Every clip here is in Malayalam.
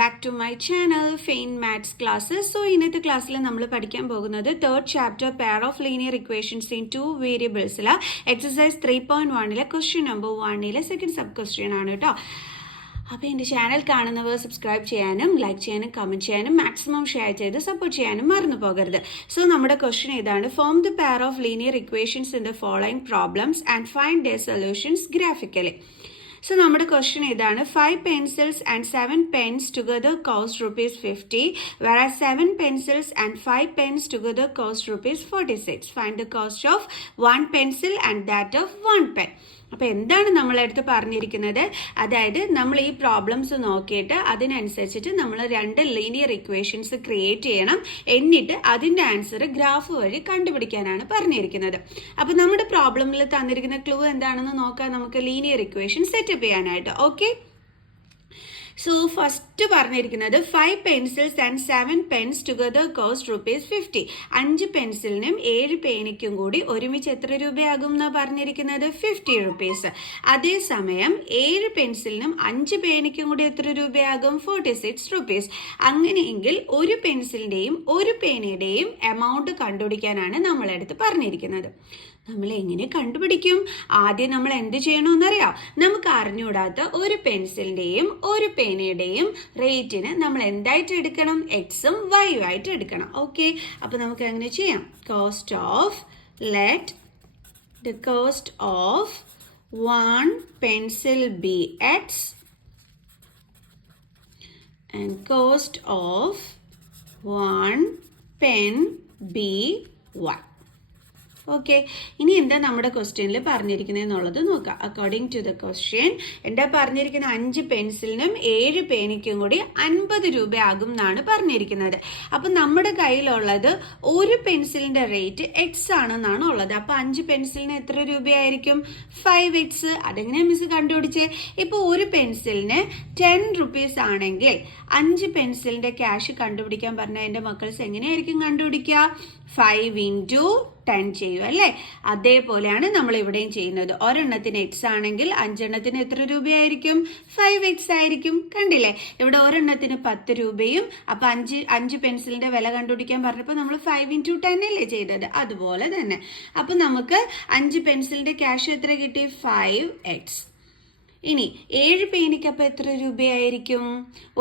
back to my channel Maths classes. So ഇന്നത്തെ ക്ലാസ്സിൽ നമ്മൾ പഠിക്കാൻ പോകുന്നത് third chapter pair of linear equations in two variables ല exercise 3.1 question number 1 second sub question ആണ് കേട്ടോ. അപ്പോൾ എൻ്റെ ചാനൽ കാണുന്നവർ സബ്സ്ക്രൈബ് ചെയ്യാനും ലൈക്ക് ചെയ്യാനും കമൻറ്റ് ചെയ്യാനും മാക്സിമം ഷെയർ ചെയ്ത് സപ്പോർട്ട് ചെയ്യാനും മറന്നു പോകരുത്. സോ നമ്മുടെ ക്വസ്റ്റ്യൻ ഇതാണ്: form the pair of linear equations in the following problems and find their solutions graphically. So നമ്മുടെ ക്വസ്റ്റ്യൻ ഇതാണ്: 5 pencils and 7 pens together cost ₹50, whereas 7 pencils and 5 pens together cost ₹46. Find the cost of 1 pencil and that of 1 pen. അപ്പോൾ എന്താണ് നമ്മളെടുത്ത് പറഞ്ഞിരിക്കുന്നത്? അതായത് നമ്മൾ ഈ പ്രോബ്ലംസ് നോക്കിയിട്ട് അതിനനുസരിച്ചിട്ട് നമ്മൾ രണ്ട് ലീനിയർ ഇക്വേഷൻസ് ക്രിയേറ്റ് ചെയ്യണം, എന്നിട്ട് അതിൻ്റെ ആൻസർ ഗ്രാഫ് വഴി കണ്ടുപിടിക്കാനാണ് പറഞ്ഞിരിക്കുന്നത്. അപ്പോൾ നമ്മുടെ പ്രോബ്ലമിൽ തന്നിരിക്കുന്ന ക്ലൂ എന്താണെന്ന് നോക്കാം നമുക്ക് ലീനിയർ ഇക്വേഷൻ സെറ്റപ്പ് ചെയ്യാനായിട്ട്. ഓക്കെ, സോ ഫസ്റ്റ് പറഞ്ഞിരിക്കുന്നത് 5 pencils and 7 pens together cost ₹50. 5 പെൻസിലിനും 7 പേനയ്ക്കും കൂടി ഒരുമിച്ച് എത്ര രൂപയാകും എന്നാണ് പറഞ്ഞിരിക്കുന്നത്? ₹50. അതേസമയം 7 പെൻസിലിനും 5 പേനയ്ക്കും കൂടി എത്ര രൂപയാകും? ₹46. അങ്ങനെയെങ്കിൽ ഒരു പെൻസിലിൻ്റെയും ഒരു പേനയുടെയും എമൗണ്ട് കണ്ടുപിടിക്കാനാണ് നമ്മളെടുത്ത് പറഞ്ഞിരിക്കുന്നത്. നമ്മൾ എങ്ങനെ കണ്ടുപിടിക്കും? ആദ്യം നമ്മൾ എന്ത് ചെയ്യണമെന്നറിയാം? നമുക്ക് അറിഞ്ഞുകൂടാത്ത ഒരു പെൻസിലിന്റെയും ഒരു പേനയുടെയും റേറ്റിന് നമ്മൾ എന്തായിട്ട് എടുക്കണം? എക്സും വൈയും ആയിട്ട് എടുക്കണം. ഓക്കെ, അപ്പൊ നമുക്ക് എങ്ങനെ ചെയ്യാം? Cost of the cost of one pencil be x and cost of one pen be y. Okay, ഇനി എന്താ നമ്മുടെ ക്വസ്റ്റ്യനിൽ പറഞ്ഞിരിക്കുന്നത് എന്നുള്ളത് നോക്കാം. അക്കോർഡിംഗ് ടു ദ ക്വസ്റ്റ്യൻ എന്താ പറഞ്ഞിരിക്കുന്ന? 5 പെൻസിലിനും 7 പേനയ്ക്കും കൂടി 50 രൂപയാകും എന്നാണ് പറഞ്ഞിരിക്കുന്നത്. അപ്പം നമ്മുടെ കയ്യിലുള്ളത് ഒരു പെൻസിലിന്റെ റേറ്റ് എക്സ് ആണെന്നാണ് ഉള്ളത്. അപ്പം 5 പെൻസിലിന് എത്ര രൂപയായിരിക്കും? 5x. അതെങ്ങനെയാ മിസ് കണ്ടുപിടിച്ചേ? ഇപ്പോൾ ഒരു പെൻസിലിന് 10 rupees ആണെങ്കിൽ 5 പെൻസിലിന്റെ ക്യാഷ് കണ്ടുപിടിക്കാൻ പറഞ്ഞാൽ എൻ്റെ മക്കൾസ് എങ്ങനെയായിരിക്കും കണ്ടുപിടിക്കുക? 5 into 10 ചെയ്യും അല്ലേ? അതേപോലെയാണ് നമ്മൾ ഇവിടെയും ചെയ്യുന്നത്. ഒരെണ്ണത്തിന് എക്സ് ആണെങ്കിൽ 5 എണ്ണത്തിന് എത്ര രൂപയായിരിക്കും? 5x ആയിരിക്കും. കണ്ടില്ലേ, ഇവിടെ ഒരെണ്ണത്തിന് 10 രൂപയും. അപ്പൊ 5 പെൻസിലിന്റെ വില കണ്ടുപിടിക്കാൻ പറഞ്ഞപ്പോൾ നമ്മൾ 5 into 10 അല്ലേ ചെയ്തത്? അതുപോലെ തന്നെ അപ്പൊ നമുക്ക് 5 പെൻസിലിന്റെ ക്യാഷ് എത്ര കിട്ടി? 5x. ഇനി 7 പേനയ്ക്ക് അപ്പം എത്ര രൂപയായിരിക്കും?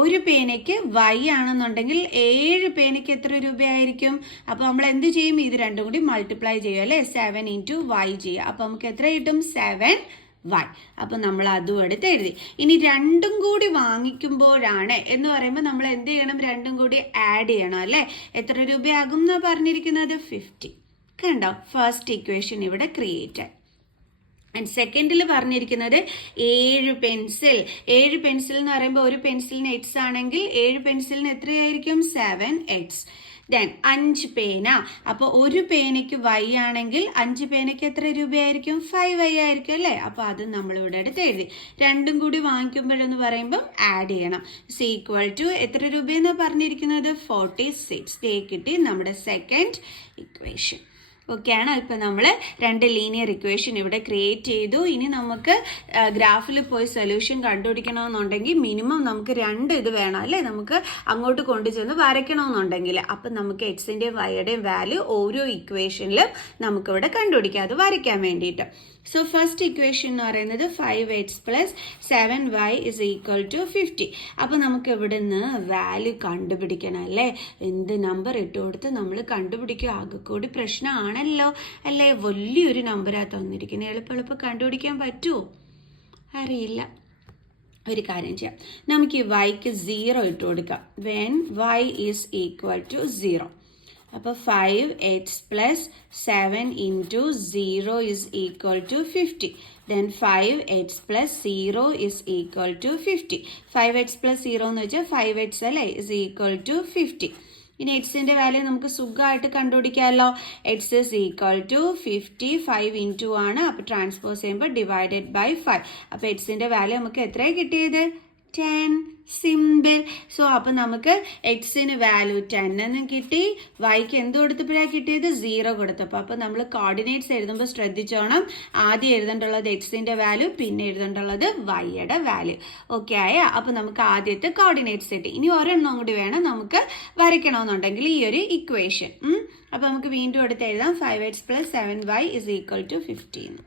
ഒരു പേനയ്ക്ക് y ആണെന്നുണ്ടെങ്കിൽ 7 പേനയ്ക്ക് എത്ര രൂപയായിരിക്കും? അപ്പോൾ നമ്മൾ എന്ത് ചെയ്യും? ഇത് രണ്ടും കൂടി മൾട്ടിപ്ലൈ ചെയ്യും അല്ലേ? 7 into y ചെയ്യുക. അപ്പം നമുക്ക് എത്ര കിട്ടും? 7y. അപ്പം നമ്മൾ അതും എടുത്ത് എഴുതി. ഇനി രണ്ടും കൂടി വാങ്ങിക്കുമ്പോഴാണ് എന്ന് പറയുമ്പോൾ നമ്മൾ എന്ത് ചെയ്യണം? രണ്ടും കൂടി ആഡ് ചെയ്യണം അല്ലേ? എത്ര രൂപയാകും എന്നാണ് പറഞ്ഞിരിക്കുന്നത്? 50. കണ്ടോ, ഫസ്റ്റ് ഇക്വേഷൻ ഇവിടെ ക്രിയേറ്റ് ആയി. ആൻഡ് സെക്കൻഡിൽ പറഞ്ഞിരിക്കുന്നത് 7 പെൻസിൽ. 7 പെൻസിൽ എന്ന് പറയുമ്പോൾ ഒരു പെൻസിലിന് എക്സ് ആണെങ്കിൽ 7 പെൻസിലിന് എത്രയായിരിക്കും? 7x. ദെൻ 5 പേന. അപ്പോൾ ഒരു പേനയ്ക്ക് y ആണെങ്കിൽ 5 പേനയ്ക്ക് എത്ര രൂപയായിരിക്കും? 5y ആയിരിക്കും അല്ലേ? അപ്പോൾ അത് നമ്മളിവിടെ എടുത്ത് എഴുതി. രണ്ടും കൂടി വാങ്ങിക്കുമ്പോഴെന്ന് പറയുമ്പം ആഡ് ചെയ്യണം. ഈക്വൽ ടു എത്ര രൂപയെന്ന് പറഞ്ഞിരിക്കുന്നത്? 46. കിട്ടി നമ്മുടെ സെക്കൻഡ് ഇക്വേഷൻ. ഓക്കെ ആണ്. ഇപ്പം നമ്മൾ രണ്ട് ലീനിയർ ഇക്വേഷൻ ഇവിടെ ക്രിയേറ്റ് ചെയ്തു. ഇനി നമുക്ക് ഗ്രാഫിൽ പോയി സൊല്യൂഷൻ കണ്ടുപിടിക്കണമെന്നുണ്ടെങ്കിൽ മിനിമം നമുക്ക് 2 ഇത് വേണം അല്ലേ? നമുക്ക് അങ്ങോട്ട് കൊണ്ടുചെന്ന് വരയ്ക്കണമെന്നുണ്ടെങ്കിൽ അപ്പം നമുക്ക് എക്സിൻ്റെയും വൈയുടെയും വാല്യൂ ഓരോ ഇക്വേഷനിലും നമുക്കിവിടെ കണ്ടുപിടിക്കാം, അത് വരയ്ക്കാൻ വേണ്ടിയിട്ട്. സോ ഫസ്റ്റ് ഇക്വേഷൻ എന്ന് പറയുന്നത് 5x plus 7y is equal to 50. അപ്പോൾ നമുക്ക് ഇവിടെ നിന്ന് വാല്യൂ കണ്ടുപിടിക്കണം അല്ലേ? എന്ത് നമ്പർ ഇട്ട് കൊടുത്ത് നമ്മൾ കണ്ടുപിടിക്കുക? ആകെക്കൂടി പ്രശ്നമാണല്ലോ അല്ലേ? വലിയൊരു നമ്പറാണ് തന്നിരിക്കുന്നത്. എളുപ്പം കണ്ടുപിടിക്കാൻ പറ്റുമോ? അറിയില്ല. ഒരു കാര്യം ചെയ്യാം, നമുക്ക് ഈ yക്ക് 0 ഇട്ട് കൊടുക്കാം. when y is equal to 0. അപ്പോൾ 5x plus 7 into 0 is equal to 50. Then 5x plus 0 is equal to 50. 5x plus 0 എന്ന് വെച്ചാൽ 5x അല്ലേ? is equal to 50. ഇനി എക്സിന്റെ വാല്യൂ നമുക്ക് സുഖമായിട്ട് കണ്ടുപിടിക്കാമല്ലോ. X is equal to 50. 5 into ആണ്. അപ്പോൾ ട്രാൻസ്പോസ് ചെയ്യുമ്പോൾ ഡിവൈഡഡ് ബൈ 5. അപ്പോൾ എക്സിന്റെ വാല്യൂ നമുക്ക് എത്രയാണ് കിട്ടിയത്? 10. സിമ്പിൾ. സോ അപ്പം നമുക്ക് എക്സിന് വാല്യൂ 10 എന്നും കിട്ടി, വൈക്ക് എന്ത് കൊടുത്തപ്പോഴാണ് കിട്ടിയത്? 0 കൊടുത്തപ്പോൾ. അപ്പം നമ്മൾ കോർഡിനേറ്റ്സ് എഴുതുമ്പോൾ ശ്രദ്ധിച്ചോണം, ആദ്യം എഴുതേണ്ടുള്ളത് എക്സിൻ്റെ വാല്യൂ, പിന്നെ എഴുതേണ്ടുള്ളത് വൈയുടെ വാല്യൂ. ഓക്കെ ആയ? അപ്പം നമുക്ക് ആദ്യത്തെ കോർഡിനേറ്റ്സ് കിട്ടി. ഇനി ഒരെണ്ണം കൂടി വേണം നമുക്ക് വരയ്ക്കണമെന്നുണ്ടെങ്കിൽ ഈ ഒരു ഇക്വേഷൻ. അപ്പം നമുക്ക് വീണ്ടും എടുത്ത് എഴുതാം. 5x + 7y = 15.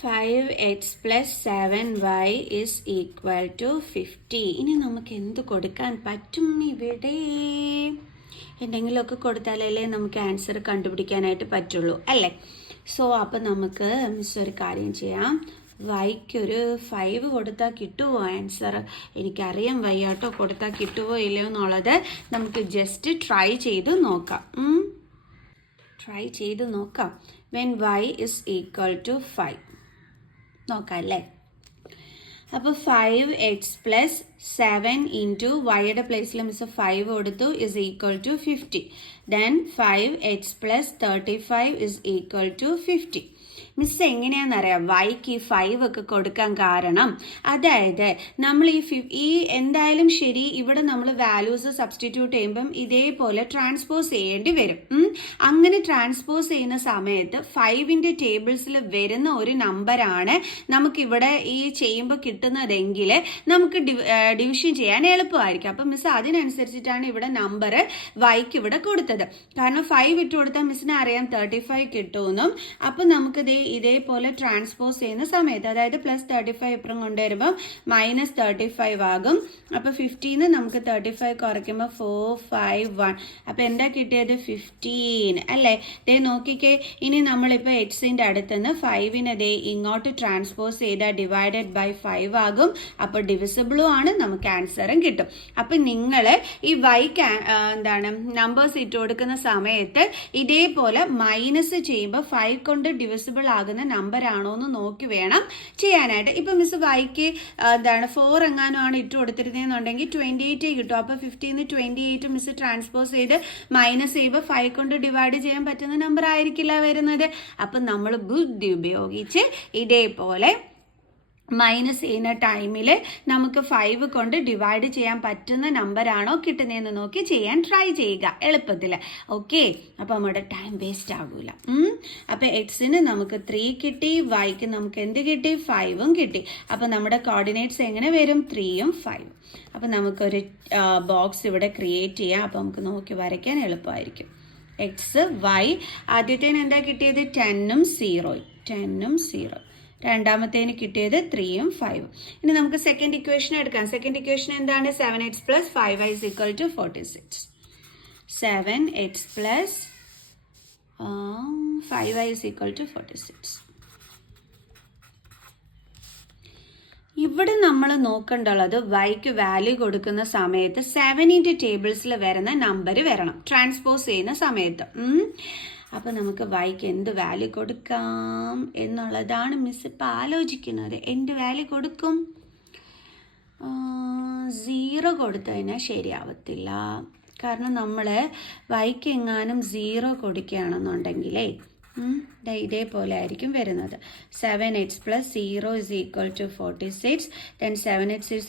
5x + 7y = 50. ഇനി നമുക്ക് എന്ത് കൊടുക്കാൻ പറ്റും ഇവിടെ? എന്തെങ്കിലുമൊക്കെ കൊടുത്താലല്ലേ നമുക്ക് ആൻസർ കണ്ടുപിടിക്കാനായിട്ട് പറ്റുള്ളൂ, അല്ലേ? സോ അപ്പം നമുക്ക് മിസ് ഒരു കാര്യം ചെയ്യാം. വൈക്കൊരു 5 കൊടുത്താൽ കിട്ടുമോ ആൻസർ? എനിക്കറിയാം വയ്യാട്ടോ, കൊടുത്താൽ കിട്ടുമോ ഇല്ലയോ എന്നുള്ളത് നമുക്ക് ജസ്റ്റ് ട്രൈ ചെയ്ത് നോക്കാം. when y = 5 നോക്കാം അല്ലേ? അപ്പോൾ 5x + 7 × വൈയുടെ പ്ലേസിൽ മിസ് 5 കൊടുത്തു = 50. Then 5x + 35 = 50. മിസ് എങ്ങനെയാണെന്നറിയാം വൈക്ക് ഈ 5 ഒക്കെ കൊടുക്കാൻ കാരണം, അതായത് നമ്മൾ ഈ എന്തായാലും ശരി ഇവിടെ നമ്മൾ വാല്യൂസ് സബ്സ്റ്റിറ്റ്യൂട്ട് ചെയ്യുമ്പം ഇതേപോലെ ട്രാൻസ്പോസ് ചെയ്യേണ്ടി വരും. അങ്ങനെ ട്രാൻസ്പോസ് ചെയ്യുന്ന സമയത്ത് 5ന്റെ ടേബിൾസിൽ വരുന്ന ഒരു നമ്പറാണ് നമുക്കിവിടെ ഈ ചെയ്യുമ്പോൾ കിട്ടുന്നതെങ്കിൽ നമുക്ക് ഡിവിഷൻ ചെയ്യാൻ എളുപ്പമായിരിക്കും. അപ്പം മിസ് അതിനനുസരിച്ചിട്ടാണ് ഇവിടെ നമ്പർ വൈക്ക് ഇവിടെ കൊടുത്തത്. കാരണം 5 ഇട്ട് കൊടുത്താൽ മിസ്സിന് അറിയാം 35 കിട്ടുമെന്നും. അപ്പം നമുക്കിത് ഇതേപോലെ ട്രാൻസ്പോസ് ചെയ്യുന്ന സമയത്ത്, അതായത് +35 ഇപ്പുറം കൊണ്ടുവരുമ്പോൾ -35 ആകും. അപ്പോൾ 15 നമുക്ക് 35 കുറയ്ക്കുമ്പോൾ 4, 5, 1. അപ്പോൾ എന്താ കിട്ടിയത്? 15 അല്ലേ? ദേ നോക്കിക്കേ, ഇനി നമ്മളിപ്പോൾ എക്സിൻ്റെ അടുത്തുനിന്ന് 5നെ ദേ ഇങ്ങോട്ട് ട്രാൻസ്പോസ് ചെയ്താൽ /5 ആകും. അപ്പോൾ ഡിവിസിബിളും ആണ്, നമുക്ക് ആൻസറും കിട്ടും. അപ്പം നിങ്ങൾ ഈ വൈക്ക് നമ്പേഴ്സ് ഇട്ട് കൊടുക്കുന്ന സമയത്ത് ഇതേപോലെ മൈനസ് ചെയ്യുമ്പോൾ 5 കൊണ്ട് ഡിവിസിബിൾ ആകുന്ന നമ്പർ ആണോ എന്ന് നോക്കി വേണം ചെയ്യാനായിട്ട്. ഇപ്പം മിസ് വൈക്ക് 4 എങ്ങാനുമാണ് ഇട്ട് കൊടുത്തിരുന്നതെന്നുണ്ടെങ്കിൽ 28 കിട്ടും. അപ്പോൾ 15 28 മിസ് ട്രാൻസ്പോസ് ചെയ്ത് മൈനസ് ചെയ്യുമ്പോൾ 5 കൊണ്ട് ഡിവൈഡ് ചെയ്യാൻ പറ്റുന്ന നമ്പർ ആയിരിക്കില്ല വരുന്നത്. അപ്പം നമ്മൾ ബുദ്ധി ഉപയോഗിച്ച് ഇതേപോലെ മൈനസ് ചെയ്യുന്ന ടൈമിൽ നമുക്ക് 5 കൊണ്ട് ഡിവൈഡ് ചെയ്യാൻ പറ്റുന്ന നമ്പറാണോ കിട്ടുന്നതെന്ന് നോക്കി ചെയ്യാൻ ട്രൈ ചെയ്യുക എളുപ്പത്തിൽ. ഓക്കെ, അപ്പോൾ നമ്മുടെ ടൈം വേസ്റ്റ് ആകൂല. അപ്പോൾ എക്സിന് നമുക്ക് 3 കിട്ടി, വൈക്ക് നമുക്ക് എന്ത് കിട്ടി? 5ഉം കിട്ടി. അപ്പോൾ നമ്മുടെ കോർഡിനേറ്റ്സ് എങ്ങനെ വരും? 3ഉം 5ഉം. അപ്പോൾ നമുക്കൊരു ബോക്സ് ഇവിടെ ക്രിയേറ്റ് ചെയ്യാം. അപ്പോൾ നമുക്ക് നോക്കി വരയ്ക്കാൻ എളുപ്പമായിരിക്കും. എക്സ് വൈ ആദ്യത്തേന് എന്താ കിട്ടിയത്? 10ഉം 0. രണ്ടാമത്തേന് കിട്ടിയത് 3ഉം 5ഉം. ഇനി നമുക്ക് സെക്കൻഡ് ഇക്വേഷൻ എടുക്കാം. സെക്കൻഡ് ഇക്വേഷൻ എന്താണ്? 7x + 5y = 46. 7x + 5y = 46. ഇവിടെ നമ്മൾ നോക്കേണ്ടുള്ളത് വൈക്ക് വാല്യൂ കൊടുക്കുന്ന സമയത്ത് 7ന്റെ ടേബിൾസിൽ വരുന്ന നമ്പർ വരണം ട്രാൻസ്പോസ് ചെയ്യുന്ന സമയത്ത്. അപ്പോൾ നമുക്ക് വൈക്ക് എന്ത് വാല്യൂ കൊടുക്കാം എന്നുള്ളതാണ് മിസ് ഇപ്പം ആലോചിക്കുന്നത്. എന്ത് വാല്യൂ കൊടുക്കും? 0 കൊടുത്തു കഴിഞ്ഞാൽ ശരിയാവത്തില്ല. കാരണം നമ്മൾ വൈക്ക് എങ്ങാനും 0 കൊടുക്കുകയാണെന്നുണ്ടെങ്കിലേ ഇതേപോലെ ആയിരിക്കും വരുന്നത്. 7x + 0 = 46. Then 7x =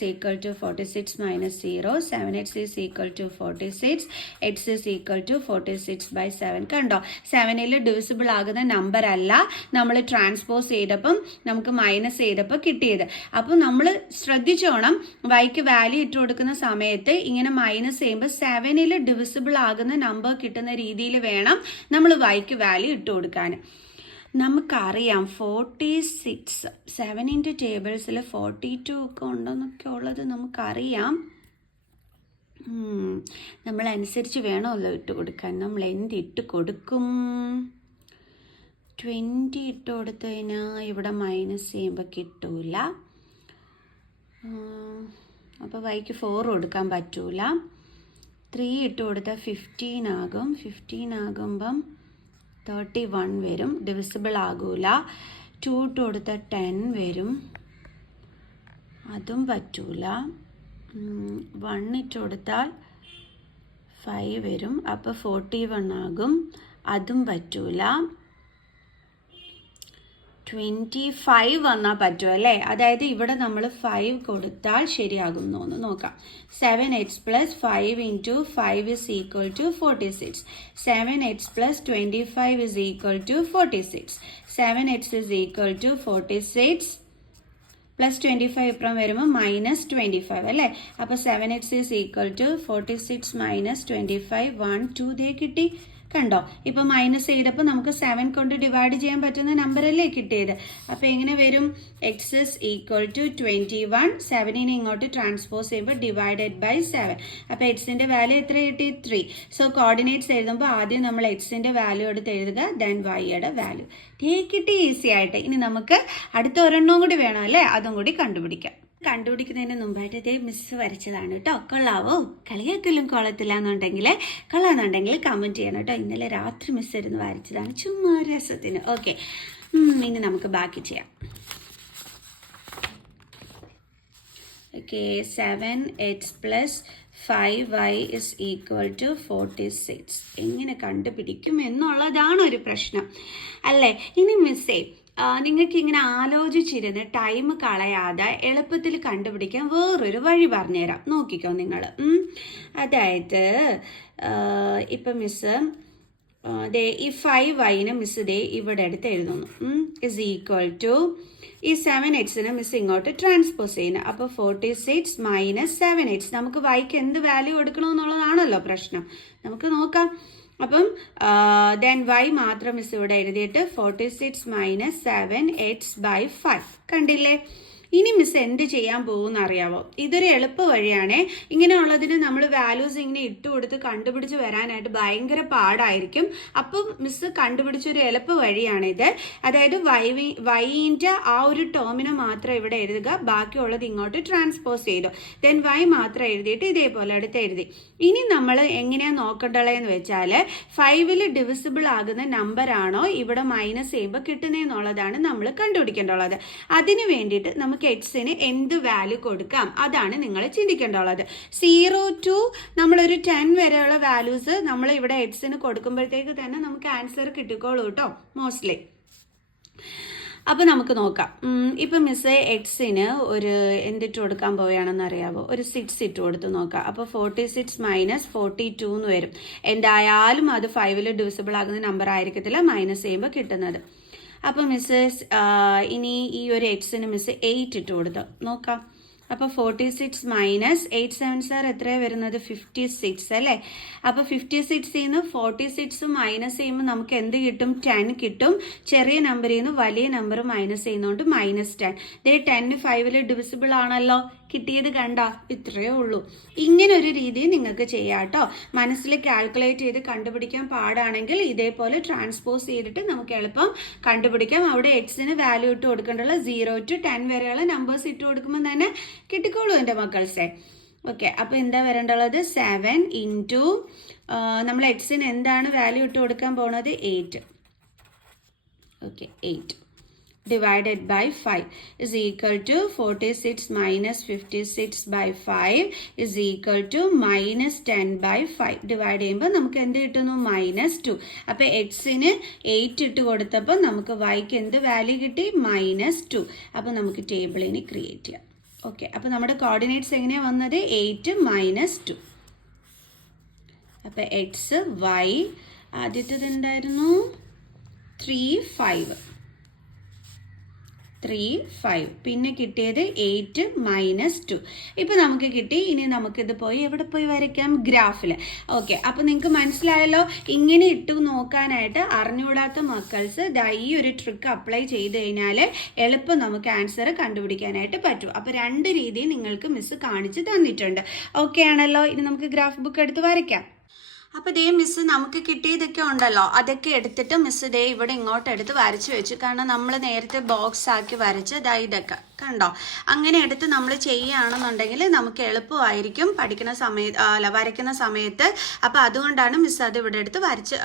46 - 0. 7x = 46. x = 46/7. കണ്ടോ? 7ൽ ഡിവിസിബിൾ ആകുന്ന നമ്പർ അല്ല നമ്മൾ ട്രാൻസ്പോസ് ചെയ്തപ്പം നമുക്ക് മൈനസ് ചെയ്തപ്പോൾ കിട്ടിയത്. അപ്പം നമ്മൾ ശ്രദ്ധിച്ചോണം, വൈക്ക് വാല്യൂ ഇട്ട് കൊടുക്കുന്ന സമയത്ത് ഇങ്ങനെ മൈനസ് ചെയ്യുമ്പോൾ 7ൽ ഡിവിസിബിൾ ആകുന്ന നമ്പർ കിട്ടുന്ന രീതിയിൽ വേണം നമ്മൾ വൈക്ക് വാല്യൂ ഇട്ട് കൊടുക്കാൻ. നമുക്കറിയാം 46 7ന്റെ ടേബിൾസിൽ 42 ഒക്കെ ഉണ്ടെന്നൊക്കെ ഉള്ളത് നമുക്കറിയാം. നമ്മളനുസരിച്ച് വേണമല്ലോ ഇട്ട് കൊടുക്കാൻ. നമ്മൾ എന്തിട്ട് കൊടുക്കും? 20 ഇട്ട് കൊടുത്തു കഴിഞ്ഞാൽ ഇവിടെ മൈനസ് ചെയ്യുമ്പോൾ കിട്ടൂല. അപ്പോൾ വൈക്ക് 4 കൊടുക്കാൻ പറ്റൂല. 3 ഇട്ട് കൊടുത്താൽ 15 ആകും. 15 ആകുമ്പം 31 വരും, ഡിവിസിബിൾ ആകൂല. 2 ഇട്ട് കൊടുത്താൽ 10 വരും, അതും പറ്റൂല. 1 ഇട്ട് കൊടുത്താൽ 5 വരും, അപ്പോൾ 41 ആകും, അതും പറ്റൂല. 25 വന്നാൽ പറ്റും അല്ലേ? അതായത് ഇവിടെ നമ്മൾ 5 കൊടുത്താൽ ശരിയാകുന്നു എന്ന് നോക്കാം. 7x plus 5 into 5 is equal to 46. 7x plus 25 is equal to 46. 7x is equal to 46 plus 25 ഇപ്പുറം വരുമ്പോൾ -25 അല്ലേ? അപ്പോൾ 7x is equal to 46 minus 25 1 2 ദേ കിട്ടി. കണ്ടോ? ഇപ്പോൾ മൈനസ് ചെയ്തപ്പോൾ നമുക്ക് 7 കൊണ്ട് ഡിവൈഡ് ചെയ്യാൻ പറ്റുന്ന നമ്പറല്ലേ കിട്ടിയത്. അപ്പോൾ എങ്ങനെ വരും? X is equal to 21. 7നെ ഇങ്ങോട്ട് ട്രാൻസ്പോസ് ചെയ്യുമ്പോൾ ഡിവൈഡഡ് ബൈ 7. അപ്പോൾ എക്സിൻ്റെ വാല്യൂ എത്ര കിട്ടി? 3. സോ കോർഡിനേറ്റ്സ് എഴുതുമ്പോൾ ആദ്യം നമ്മൾ എക്സിൻ്റെ വാല്യൂ എടുത്ത് എഴുതുക, ദെൻ വൈയുടെ വാല്യൂ. കിട്ടി ഈസി ആയിട്ട്. ഇനി നമുക്ക് അടുത്ത ഒരെണ്ണം കൂടി വേണം അല്ലേ? അതും കൂടി കണ്ടുപിടിക്കാം. കണ്ടുപിടിക്കുന്നതിന് മുമ്പായിട്ട് ഇതേ മിസ് വരച്ചതാണ് കേട്ടോ. കൊള്ളാവോ? കളിയാക്കലും കൊള്ളത്തില്ല എന്നുണ്ടെങ്കിൽ കൊള്ളാന്നുണ്ടെങ്കിൽ കമൻറ്റ് ചെയ്യണം കേട്ടോ. ഇന്നലെ രാത്രി മിസ് ഇരുന്ന് വരച്ചതാണ്, ചുമ്മാ രസത്തിന്. ഓക്കെ, ഇനി നമുക്ക് ബാക്കി ചെയ്യാം. Okay, 7x plus 5y is equal to 46. എങ്ങനെ കണ്ടുപിടിക്കും എന്നുള്ളതാണ് ഒരു പ്രശ്നം അല്ലേ? ഇനി മിസ്സേ നിങ്ങൾക്ക് ഇങ്ങനെ ആലോചിച്ചിരുന്ന് ടൈം കളയാതെ എളുപ്പത്തിൽ കണ്ടുപിടിക്കാൻ വേറൊരു വഴി പറഞ്ഞുതരാം. നോക്കിക്കോ നിങ്ങൾ. അതായത് ഇപ്പം മിസ്സ് ദേ ഈ 5y മിസ്സ് ദേ ഇവിടെ എടുത്ത് എഴുതുന്നു. ഇസ് ഈക്വൽ ടു ഈ 7x മിസ് ഇങ്ങോട്ട് ട്രാൻസ്പോസ് ചെയ്യുന്നത്. അപ്പോൾ 46 മൈനസ് 7x. നമുക്ക് വൈക്ക് എന്ത് വാല്യൂ കൊടുക്കണമെന്നുള്ളതാണല്ലോ പ്രശ്നം. നമുക്ക് നോക്കാം. അപ്പം ദെൻ വൈ മാത്രം മിസ് ഇവിടെ എഴുതിയിട്ട് 46 മൈനസ് 7x ബൈ 5 കണ്ടില്ലേ? ഇനി മിസ് എന്ത് ചെയ്യാൻ പോകുമെന്ന് അറിയാവോ? ഇതൊരു എളുപ്പ വഴിയാണേ. ഇങ്ങനെയുള്ളതിന് നമ്മൾ വാല്യൂസ് ഇങ്ങനെ ഇട്ട് കൊടുത്ത് കണ്ടുപിടിച്ച് വരാനായിട്ട് ഭയങ്കര പാടായിരിക്കും. അപ്പം മിസ് കണ്ടുപിടിച്ചൊരു എളുപ്പ വഴിയാണിത്. അതായത് വൈൻ്റെ ആ ഒരു ടേമിനെ മാത്രം ഇവിടെ എഴുതുക, ബാക്കിയുള്ളത് ഇങ്ങോട്ട് ട്രാൻസ്പോസ് ചെയ്തു. ദെൻ വൈ മാത്രം എഴുതിയിട്ട് ഇതേപോലെ അടുത്ത് എഴുതി. ഇനി നമ്മൾ എങ്ങനെയാണ് നോക്കേണ്ടതെന്ന് വെച്ചാൽ 5ൽ ഡിവിസിബിൾ ആകുന്ന നമ്പറാണോ ഇവിടെ മൈനസ് ചെയ്യുമ്പോൾ കിട്ടുന്നതെന്നുള്ളതാണ് നമ്മൾ കണ്ടുപിടിക്കേണ്ടുള്ളത്. അതിന് വേണ്ടിയിട്ട് നമുക്ക് എക്സിന് എന്ത് വാല്യൂ കൊടുക്കാം അതാണ് നിങ്ങൾ ചിന്തിക്കേണ്ടുള്ളത്. 0 to നമ്മളൊരു 10 വരെയുള്ള വാല്യൂസ് നമ്മൾ ഇവിടെ എക്സിന് കൊടുക്കുമ്പോഴത്തേക്ക് തന്നെ നമുക്ക് ആൻസർ കിട്ടിക്കോളൂ കേട്ടോ, മോസ്റ്റ്ലി. അപ്പോൾ നമുക്ക് നോക്കാം. ഇപ്പം മിസ് എക്സിന് ഒരു എന്തിട്ട് കൊടുക്കാൻ പോവുകയാണെന്ന് അറിയാവോ? ഒരു 6 ഇട്ട് കൊടുത്ത് നോക്കാം. അപ്പോൾ 46 മൈനസ് 42 എന്ന് വരും. എന്തായാലും അത് 5ൽ ഡിവിസിബിൾ ആകുന്ന നമ്പർ ആയിരിക്കത്തില്ല മൈനസ് ചെയ്യുമ്പോൾ കിട്ടുന്നത്. അപ്പോൾ മിസ് ഇനി ഈ ഒരു എക്സിന് മിസ് 8 ഇട്ട് കൊടുത്തു നോക്കാം. അപ്പോൾ 46 മൈനസ് 8 7 സാർ എത്രയാണ് വരുന്നത്? 56 അല്ലേ? അപ്പോൾ 56 നിന്ന് 46 മൈനസ് ചെയ്യുമ്പോൾ നമുക്ക് എന്ത് കിട്ടും? 10 കിട്ടും. ചെറിയ നമ്പറിൽ നിന്ന് വലിയ നമ്പർ മൈനസ് ചെയ്യുന്നതുകൊണ്ട് -10. ദേ 10 5ൽ ഡിവിസിബിൾ ആണല്ലോ, കിട്ടിയത് കണ്ട? ഇത്രയേ ഉള്ളൂ. ഇങ്ങനെ ഒരു രീതി നിങ്ങൾക്ക് ചെയ്യാം കേട്ടോ. മനസ്സിൽ കാൽക്കുലേറ്റ് ചെയ്ത് കണ്ടുപിടിക്കാൻ പാടാണെങ്കിൽ ഇതേപോലെ ട്രാൻസ്പോസ് ചെയ്തിട്ട് നമുക്ക് എളുപ്പം കണ്ടുപിടിക്കാം. അവിടെ എക്സിന് വാല്യൂ ഇട്ട് കൊടുക്കേണ്ടുള്ള 0 to 10 വരെയുള്ള നമ്പേഴ്സ് ഇട്ട് കൊടുക്കുമ്പോൾ തന്നെ കിട്ടിക്കോളൂ എൻ്റെ മക്കൾസെ. ഓക്കെ, അപ്പോൾ എന്താ വരേണ്ടുള്ളത്? 7 ഇൻറ്റു നമ്മൾ എക്സിന് എന്താണ് വാല്യൂ ഇട്ട് കൊടുക്കാൻ പോണത്? 8. Okay, 8 divided by 5 is equal to 46 minus 56 by 5 is equal to minus 10 by 5. Divide ചെയ്യുമ്പോൾ നമുക്ക് എന്ത് കിട്ടുന്നു? -2. അപ്പോൾ എക്സിന് 8 ഇട്ട് കൊടുത്തപ്പോൾ നമുക്ക് വൈക്ക് എന്ത് വാല്യൂ കിട്ടി? -2. അപ്പോൾ നമുക്ക് ടേബിളിന് ക്രിയേറ്റ് ചെയ്യാം. ഓക്കെ, അപ്പോൾ നമ്മുടെ കോർഡിനേറ്റ്സ് എങ്ങനെയാണ് വന്നത്? 8 -2. അപ്പോൾ എക്സ് വൈ ആദ്യത്തേത് എന്തായിരുന്നു? 3 5. പിന്നെ കിട്ടിയത് 8 -2. ഇപ്പോൾ നമുക്ക് കിട്ടി. ഇനി നമുക്കിത് പോയി എവിടെ പോയി വരയ്ക്കാം? ഗ്രാഫിൽ. ഓക്കെ, അപ്പോൾ നിങ്ങൾക്ക് മനസ്സിലായല്ലോ. ഇങ്ങനെ ഇട്ട് നോക്കാനായിട്ട് അറിഞ്ഞുകൂടാത്ത മക്കൾസ് ഈ ഒരു ട്രിക്ക് അപ്ലൈ ചെയ്ത് കഴിഞ്ഞാൽ എളുപ്പം നമുക്ക് ആൻസർ കണ്ടുപിടിക്കാനായിട്ട് പറ്റും. അപ്പോൾ 2 രീതി നിങ്ങൾക്ക് മിസ് കാണിച്ച് തന്നിട്ടുണ്ട്. ഓക്കെ ആണല്ലോ? ഇനി നമുക്ക് ഗ്രാഫ് ബുക്ക് എടുത്ത് വരയ്ക്കാം. അപ്പോൾ ദേ മിസ് നമുക്ക് കിട്ടിയതൊക്കെ ഉണ്ടല്ലോ, അതൊക്കെ എടുത്തിട്ട് മിസ് ദേ ഇവിടെ ഇങ്ങോട്ട് എടുത്ത് വരച്ച് വെച്ചു. കാരണം നമ്മൾ നേരത്തെ ബോക്സ് ആക്കി വരച്ച് ഇതൊക്കെ കണ്ടോ? അങ്ങനെ എടുത്ത് നമ്മൾ ചെയ്യുകയാണെന്നുണ്ടെങ്കിൽ നമുക്ക് എളുപ്പമായിരിക്കും പഠിക്കുന്ന സമയത്ത് വരയ്ക്കുന്ന സമയത്ത്. അപ്പോൾ അതുകൊണ്ടാണ് മിസ് അത് ഇവിടെ എടുത്ത് വരച്ച്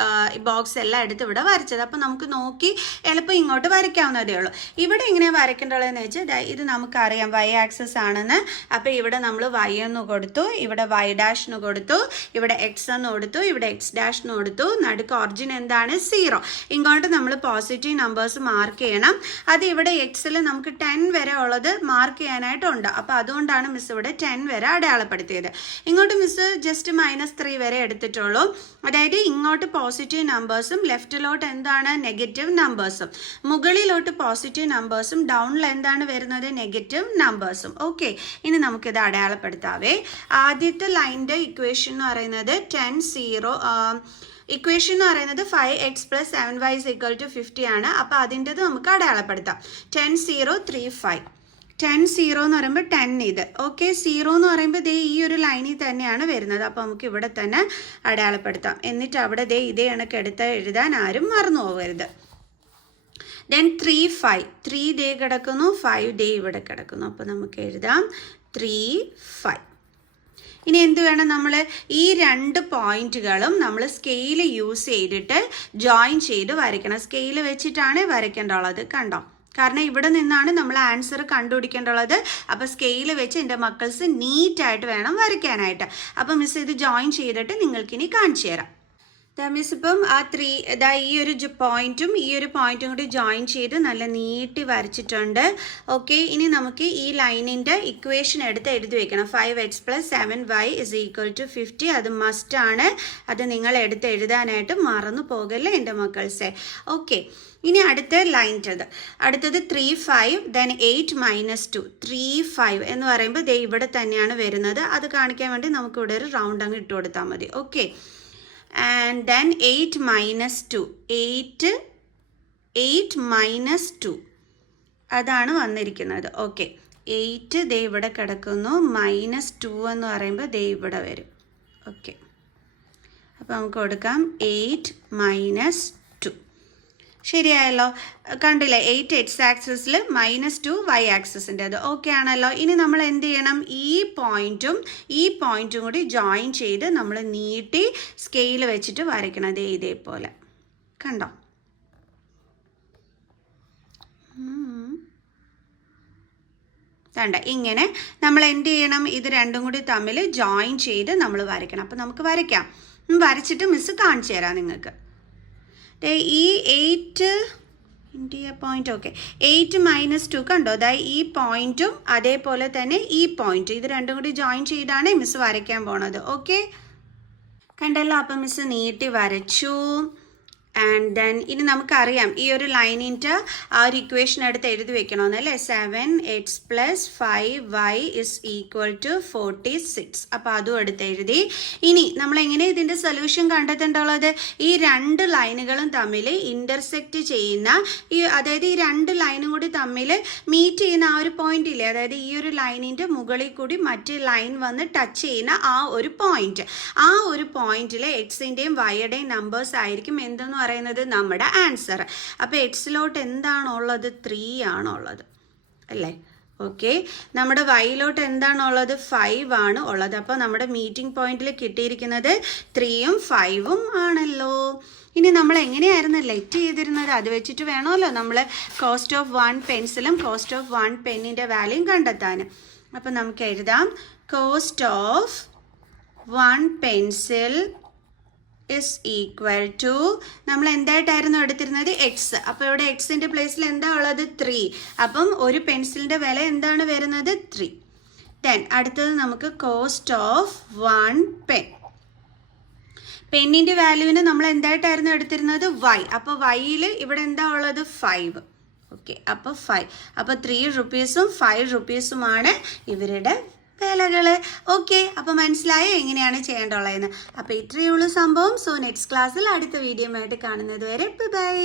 ബോക്സ് എല്ലാം എടുത്ത് ഇവിടെ വരച്ചത്. അപ്പോൾ നമുക്ക് നോക്കി എളുപ്പം ഇങ്ങോട്ട് വരയ്ക്കാവുന്നതേ ഉള്ളൂ. ഇവിടെ എങ്ങനെയാണ് വരയ്ക്കേണ്ടതെന്ന് വെച്ചാൽ ഇത് നമുക്കറിയാം y ആക്സിസ് ആണെന്ന്. അപ്പോൾ ഇവിടെ നമ്മൾ y എന്ന് കൊടുത്തു, ഇവിടെ y ഡാഷ് എന്ന് കൊടുത്തു, ഇവിടെ x എന്ന് കൊടുത്തു, ഇവിടെ x ഡാഷ് എന്ന് കൊടുത്തു. നടുക്ക് ഒറിജിൻ എന്താണ്? 0. ഇങ്ങോട്ട് നമ്മൾ പോസിറ്റീവ് നമ്പേഴ്സ് മാർക്ക് ചെയ്യണം. അത് ഇവിടെ എക്സിൽ നമുക്ക് 10 വരെ ഉള്ളത് മാർക്ക് ചെയ്യാനായിട്ടുണ്ട്. അപ്പോൾ അതുകൊണ്ടാണ് മിസ് ഇവിടെ 10 വരെ അടയാളപ്പെടുത്തിയത്. ഇങ്ങോട്ട് മിസ് ജസ്റ്റ് -3 വരെ എടുത്തിട്ടുള്ളൂ. അതായത് ഇങ്ങോട്ട് പോസിറ്റീവ് നമ്പേഴ്സും ലെഫ്റ്റിലോട്ട് എന്താണ്? നെഗറ്റീവ് നമ്പേഴ്സും. മുകളിലോട്ട് പോസിറ്റീവ് നമ്പേഴ്സും ഡൗണിൽ എന്താണ് വരുന്നത്? നെഗറ്റീവ് നമ്പേഴ്സും. ഓക്കെ, ഇനി നമുക്കിത് അടയാളപ്പെടുത്താവേ. ആദ്യത്തെ ലൈനിൻ്റെ ഇക്വേഷൻ എന്ന് പറയുന്നത് 10 0 ഇക്വേഷൻ എന്ന് പറയുന്നത് 5x + 7y = 50 ആണ്. അപ്പോൾ അതിൻ്റെത് നമുക്ക് അടയാളപ്പെടുത്താം. 10 0 3 5. 10 0 എന്ന് പറയുമ്പോൾ 10 ഇത്. ഓക്കെ, 0 എന്ന് പറയുമ്പോൾ ദേ ഈ ഒരു ലൈനിൽ തന്നെയാണ് വരുന്നത്. അപ്പോൾ നമുക്ക് ഇവിടെ തന്നെ അടയാളപ്പെടുത്താം. എന്നിട്ട് അവിടെ ദേ ഇതേ കണക്ക് എടുത്ത് എഴുതാൻ ആരും മറന്നു പോകരുത്. ദെൻ 3 5. 3 ദേ കിടക്കുന്നു, 5 ദേ ഇവിടെ കിടക്കുന്നു. അപ്പോൾ നമുക്ക് എഴുതാം 3 5. ഇനി എന്ത് വേണം? നമ്മൾ ഈ 2 പോയിന്റുകളും നമ്മൾ സ്കെയിൽ യൂസ് ചെയ്തിട്ട് ജോയിൻ ചെയ്ത് വരയ്ക്കണം. സ്കെയിൽ വെച്ചിട്ടാണ് വരയ്ക്കേണ്ടുള്ളത്. കണ്ടോ? കാരണം ഇവിടെ നിന്നാണ് നമ്മൾ ആൻസർ കണ്ടുപിടിക്കേണ്ടുള്ളത്. അപ്പോൾ സ്കെയിൽ വെച്ച് എൻ്റെ മക്കൾസ് നീറ്റായിട്ട് വേണം വരയ്ക്കാനായിട്ട്. അപ്പോൾ മിസ് ഇത് ജോയിൻ ചെയ്തിട്ട് നിങ്ങൾക്കിനി കാണിച്ചു തരാം. മിസ് ഇപ്പം ആ 3 ഈ ഒരു പോയിന്റും ഈ ഒരു പോയിന്റും കൂടി ജോയിൻ ചെയ്ത് നല്ല നീട്ടി വരച്ചിട്ടുണ്ട്. ഓക്കെ, ഇനി നമുക്ക് ഈ ലൈനിൻ്റെ ഇക്വേഷൻ എടുത്ത് എഴുതി വെക്കണം. 5x + 7y = 50. അത് മസ്റ്റാണ്. അത് നിങ്ങൾ എടുത്ത് എഴുതാനായിട്ട് മറന്നു പോകല്ലേ എൻ്റെ മക്കൾസെ. ഓക്കെ, ഇനി അടുത്ത ലൈൻ്റെത് അടുത്തത് 3 5 ദെൻ 8 - 2. 3 5 എന്ന് പറയുമ്പോൾ ദേ ഇവിടെ തന്നെയാണ് വരുന്നത്. അത് കാണിക്കാൻ വേണ്ടി നമുക്കിവിടെ ഒരു റൗണ്ട് അങ്ങ് ഇട്ട് കൊടുത്താൽ മതി. Okay, and then 8 - 2. 8 - 2 അതാണ് വന്നിരിക്കുന്നത്. ഓക്കെ, 8 ദേ ഇവിടെ കിടക്കുന്നു, -2 എന്ന് പറയുമ്പോൾ ദേ ഇവിടെ വരും. ഓക്കെ, അപ്പോൾ നമുക്ക് കൊടുക്കാം 8 - 2. ശരിയായല്ലോ? കണ്ടില്ലേ? 8 x ആക്സിസിൽ -2 y ആക്സിസിൻ്റെ അത്. ഓക്കെ ആണല്ലോ? ഇനി നമ്മൾ എന്ത് ചെയ്യണം? ഈ പോയിന്റും കൂടി ജോയിൻ ചെയ്ത് നമ്മൾ നീട്ടി സ്കെയിൽ വെച്ചിട്ട് വരയ്ക്കണം. ഇതേപോലെ കണ്ടോ? കണ്ട, ഇങ്ങനെ നമ്മൾ എന്ത് ചെയ്യണം? ഇത് രണ്ടും കൂടി തമ്മിൽ ജോയിൻ ചെയ്ത് നമ്മൾ വരയ്ക്കണം. അപ്പോൾ നമുക്ക് വരയ്ക്കാം. വരച്ചിട്ട് മിസ് കാണിച്ചു തരാം നിങ്ങൾക്ക്. ഈ 8 പോയിന്റ്. ഓക്കെ, 8 - 2 കണ്ടോ? ഈ പോയിന്റും അതേപോലെ തന്നെ ഈ പോയിന്റ്, ഇത് രണ്ടും കൂടി ജോയിൻ ചെയ്താണ് മിസ് വരയ്ക്കാൻ പോണത്. ഓക്കെ, കണ്ടല്ലോ? അപ്പം മിസ് നീട്ടി വരച്ചു. ആൻഡ് ദെൻ ഇനി നമുക്കറിയാം ഈ ഒരു ലൈനിൻ്റെ ആ ഒരു ഇക്വേഷൻ എടുത്ത് എഴുതി വെക്കണമെന്നല്ലേ. 7x + 5y = 46. അപ്പോൾ അതും എടുത്ത് എഴുതി. ഇനി നമ്മൾ എങ്ങനെ ഇതിൻ്റെ സൊല്യൂഷൻ കണ്ടെത്തേണ്ടുള്ളത്? ഈ 2 ലൈനുകളും തമ്മിൽ ഇൻ്റർസെക്റ്റ് ചെയ്യുന്ന അതായത് ഈ 2 ലൈനും കൂടി തമ്മിൽ മീറ്റ് ചെയ്യുന്ന ആ ഒരു പോയിന്റ് ഇല്ലേ, അതായത് ഈ ഒരു ലൈനിൻ്റെ മുകളിൽ കൂടി മറ്റേ ലൈൻ വന്ന് ടച്ച് ചെയ്യുന്ന ആ ഒരു പോയിന്റ്, ആ ഒരു പോയിന്റിൽ എക്സിൻ്റെയും വൈയുടെയും നമ്പേഴ്സ് ആയിരിക്കും എന്തെന്ന് പറയുന്നത് നമ്മുടെ ആൻസർ. അപ്പോൾ എക്സിലോട്ട് എന്താണുള്ളത്? 3 ആണുള്ളത് അല്ലേ? ഓക്കെ, നമ്മുടെ വൈയിലോട്ട് എന്താണുള്ളത്? 5 ആണ് ഉള്ളത്. അപ്പോൾ നമ്മുടെ മീറ്റിംഗ് പോയിന്റിൽ കിട്ടിയിരിക്കുന്നത് 3ഉം 5ഉം ആണല്ലോ. ഇനി നമ്മൾ എങ്ങനെയായിരുന്നു ലെറ്റ് ചെയ്തിരുന്നത്? അത് വെച്ചിട്ട് വേണമല്ലോ നമ്മൾ കോസ്റ്റ് ഓഫ് 1 പെൻസിലും കോസ്റ്റ് ഓഫ് 1 പെന്നിൻ്റെ വാല്യൂം കണ്ടെത്താൻ. അപ്പോൾ നമുക്ക് എഴുതാം കോസ്റ്റ് ഓഫ് 1 പെൻസിൽ = നമ്മൾ എന്തായിട്ടായിരുന്നു എടുത്തിരുന്നത്? എക്സ്. അപ്പോൾ ഇവിടെ എക്സിൻ്റെ പ്ലേസിൽ എന്താ ഉള്ളത്? 3. അപ്പം ഒരു പെൻസിലിൻ്റെ വില എന്താണ് വരുന്നത്? 3. ദെൻ അടുത്തത് നമുക്ക് കോസ്റ്റ് ഓഫ് 1 പെൻ. പെന്നിൻ്റെ വാല്യൂവിന് നമ്മൾ എന്തായിട്ടായിരുന്നു എടുത്തിരുന്നത്? y. അപ്പോൾ വൈയിൽ ഇവിടെ എന്താ ഉള്ളത്? 5. ഓക്കെ, അപ്പോൾ 5. അപ്പോൾ 3 rupeesഉം 5 rupeesഉമാണ് ഇവരുടെ വിലകൾ. ഓക്കെ, അപ്പോൾ മനസ്സിലായോ എങ്ങനെയാണ് ചെയ്യേണ്ടുള്ളതെന്ന്? അപ്പോൾ ഇത്രയേ ഉള്ളൂ സംഭവം. സോ നെക്സ്റ്റ് ക്ലാസ്സിൽ അടുത്ത വീഡിയോ ആയിട്ട് കാണുന്നത് വരെ ബൈ.